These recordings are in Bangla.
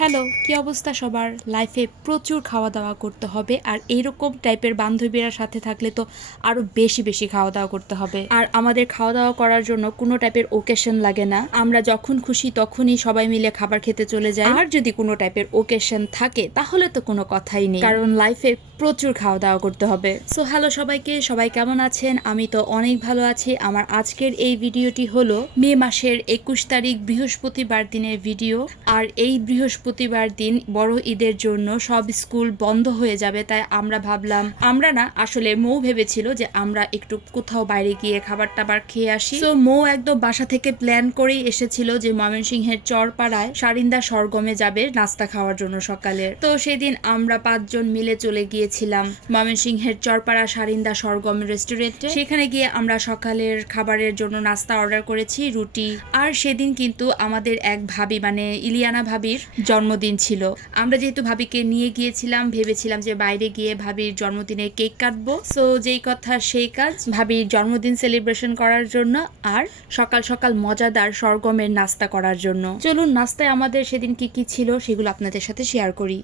হ্যালো, কি অবস্থা সবার? লাইফে প্রচুর খাওয়া দাওয়া করতে হবে, আর এইরকম টাইপের বান্ধবীরা সাথে থাকলে তো আরো বেশি বেশি খাওয়া দাওয়া করতে হবে। আর আমাদের খাওয়া দাওয়া করার জন্য কোনো টাইপের ওকেশন লাগে না, আমরা যখন খুশি তখনই সবাই মিলে খাবার খেতে চলে যাই। আর যদি কোনো টাইপের ওকেশন থাকে তাহলে তো কোনো কথাই নেই, কারণ লাইফে প্রচুর খাওয়া দাওয়া করতে হবে। সো হ্যালো সবাইকে, সবাই কেমন আছেন? আমি তো অনেক ভালো আছি। আমার আজকের এই ভিডিওটি হলো মে মাসের 21 তারিখ বৃহস্পতিবার দিনের ভিডিও। আর এই বৃহস্পতিবার দিন বড় ঈদের জন্য সব স্কুল বন্ধ হয়ে যাবে, তাই আমরা ভাবলাম, আমরা না আসলে মৌ ভেবেছিল যে আমরা একটু কোথাও বাইরে গিয়ে খাবার টাবার খেয়ে আসি। তো মৌ একদম বাসা থেকে প্ল্যান করেই এসেছিল যে ময়মনসিংহের চরপাড়ায় সারিন্দা সরগমে যাবে নাস্তা খাওয়ার জন্য সকালের। তো সেদিন আমরা 5 জন মিলে চলে গিয়েছিলাম ময়মনসিংহের চরপাড়া সারিন্দা সরগম রেস্টুরেন্টে। সেখানে গিয়ে আমরা সকালের খাবারের জন্য নাস্তা অর্ডার করেছি, রুটি। আর সেদিন কিন্তু আমাদের এক ভাবি মানে ইলিয়ানা ভাবির জন্মদিন ছিল। আমরা যেহেতু ভাবিকে নিয়ে গিয়েছিলাম, ভেবেছিলাম যে বাইরে গিয়ে ভাবির জন্মদিনে কেক কাটবো। সো যেই কথা সেই কাজ, ভাবির জন্মদিন সেলিব্রেশন করার জন্য আর সকাল সকাল মজাদার সরগমের নাস্তা করার জন্য। চলুন নাস্তায় আমাদের সেদিন কি কি ছিল সেগুলো আপনাদের সাথে শেয়ার করি।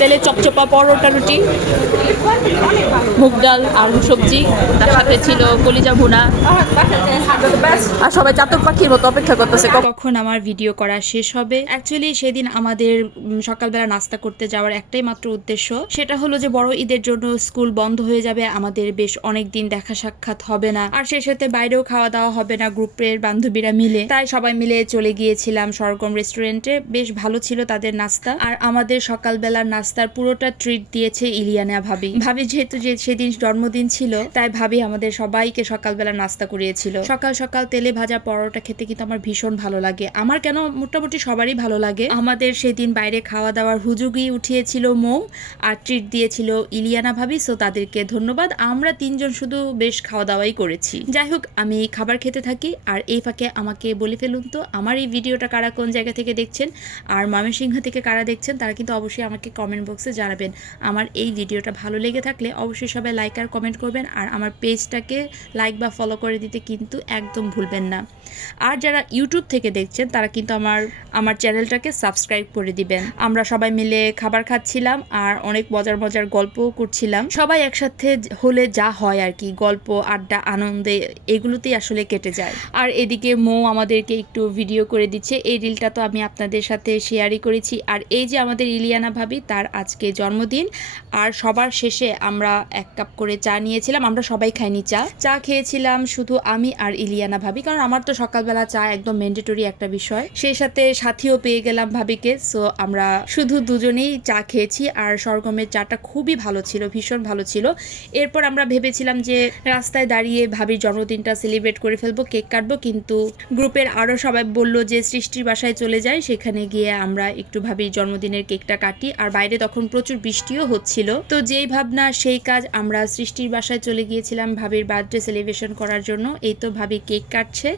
তেলে চপচপা পরোটা, রুটি, মুগ ডাল, আলু সবজি, তার সাথে ছিল কলিজা ভুনা। আর সবাই চাতক পাখির মতো অপেক্ষা করতেছে কখন আমার ভিডিও করা শেষ হবে। অ্যাকচুয়ালি সেদিন আমাদের সকালবেলা নাস্তা করতে যাওয়ার একটাই মাত্র উদ্দেশ্য, সেটা হলো যে বড় ঈদের জন্য স্কুল বন্ধ হয়ে যাবে, আমাদের বেশ অনেক দিন দেখা সাক্ষাৎ হবে না, আর সেই সাথে বাইরেও খাওয়া দাওয়া হবে না গ্রুপের বান্ধবীরা মিলে। তাই সবাই মিলে চলে গিয়েছিলাম সরগম রেস্টুরেন্টে। বেশ ভালো ছিল তাদের নাস্তা। আর আমাদের সকালবেলার নাস্তার পুরোটা ট্রিট দিয়েছে ইলিয়ানা ভাবি। ভাবি যেহেতু যে সেদিন জন্মদিন ছিল, তাই ভাবি আমাদের সবাইকে সকালবেলা নাস্তা করিয়েছিল। সকাল সকাল তেলে ভাজা পরোটা খেতে কিন্তু আমার ভীষণ ভালো লাগে। আমার কেন, মোটামুটি সবারই ভালো লাগে। আমাদের সেদিন বাইরে খাওয়া দাওয়ার হুজুগই উঠিয়েছিল মৌ, আর ট্রিট দিয়েছিল ইলিয়ানা ভাবি। সো তাদেরকে ধন্যবাদ। আমরা 3 জন শুধু বেশ খাওয়া দাওয়াই করেছি। যাই হোক, আমি খাবার খেতে থাকি, আর এই ফাঁকে আমাকে বলে ফেলুন তো আমার এই ভিডিওটা কারা কোন জায়গা থেকে দেখছেন, আর ময়মনসিংহ থেকে কারা দেখছেন তারা কিন্তু অবশ্যই আমাকে কমেন্ট বক্সে জানাবেন। আমার এই ভিডিওটা ভালো লেগে থাকলে অবশ্যই সবাই লাইক আর কমেন্ট করবেন, আর আমার পেজটাকে লাইক বা ফলো করে দিতে কিন্তু একদম ভুলবেন না। আর যারা ইউটিউব থেকে দেখছেন তারা কিন্তু আমার চ্যানেলটাকে সাবস্ক্রাইব করে দিবেন। আমরা সবাই মিলে খাবার খাচ্ছিলাম আর অনেক মজার মজার গল্পও করছিলাম। সবাই একসাথে হলে যা হয় আর কি, গল্প আড্ডা আনন্দে এগুলোতেই আসলে কেটে যায়। আর এদিকে মৌ আমাদেরকে একটু ভিডিও করে দিচ্ছে। এই রিলটা তো আমি আপনাদের সাথে শেয়ারই করেছি। আর এই যে আমাদের ইলিয়ানা ভাবি, তার আজকে জন্মদিন। আর সবার শেষে আমরা 1 কাপ করে চা নিয়েছিলাম। আমরা সবাই খাইনি, চা খেয়েছিলাম শুধু আমি আর ইলিয়ানা ভাবি, কারণ আমার তো সকালবেলা চা একদম ম্যান্ডেটরি একটা বিষয়। সেই সাথে সাথীও পেয়ে গেলাম ভাবিকে। সো আমরা শুধু দুজনেই চা খেয়েছি। আর সরগমের চাটা খুবই ভালো ছিল, ভীষণ ভালো ছিল। এরপর আমরা ভেবেছিলাম যে রাস্তায় দাঁড়িয়ে ভাবির জন্মদিনটা সেলিব্রেট করে ফেলবো, কেক কাটবো, কিন্তু গ্রুপের আরো সবাই বলল যে সৃষ্টির বাসায় চলে যায়, সেখানে গিয়ে আমরা একটু ভাবির জন্মদিনের কেকটা কাটি। আর বাইরে তখন প্রচুর বৃষ্টিও হচ্ছিল। তো যেই ভাবনা সেই কাজ, আমরা সৃষ্টির বাসায় চলে গিয়েছিলাম ভাবির বার্থডে সেলিব্রেশন করার জন্য। এই তো ভাবি কেক কাটছে,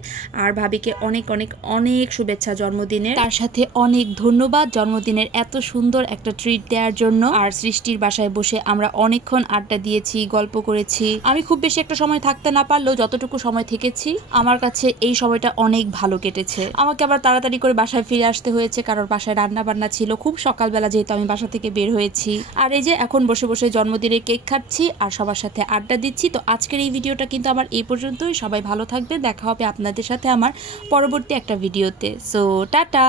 আর ভাবিকে অনেক অনেক অনেক শুভেচ্ছা জন্মদিনের, তার সাথে অনেক ধন্যবাদ জন্মদিনের এত সুন্দর একটা ট্রিট দেওয়ার জন্য। আর সৃষ্টির বাসায় বসে আমরা অনেকক্ষণ আড্ডা দিয়েছি, গল্প করেছি। আমি খুব বেশি একটা সময় থাকতে না পারলেও যতটুকু সময় থেকেছি আমার কাছে এই সময়টা অনেক ভালো কেটেছে। আমাকে আবার তাড়াতাড়ি করে বাসায় ফিরে আসতে হয়েছে, কারণ বাসায় রান্না বান্না ছিল খুব সকালবেলা, যেহেতু আমি বাসা থেকে বের হয়েছি। আর এই যে এখন বসে বসে জন্মদিনের কেক খাচ্ছি আর সবার সাথে আড্ডা দিচ্ছি। তো আজকের এই ভিডিওটা কিন্তু আমার এই পর্যন্তই। সবাই ভালো থাকবে, দেখা হবে আপনাদের সাথে আমার পরবর্তী একটা ভিডিওতে। So tata.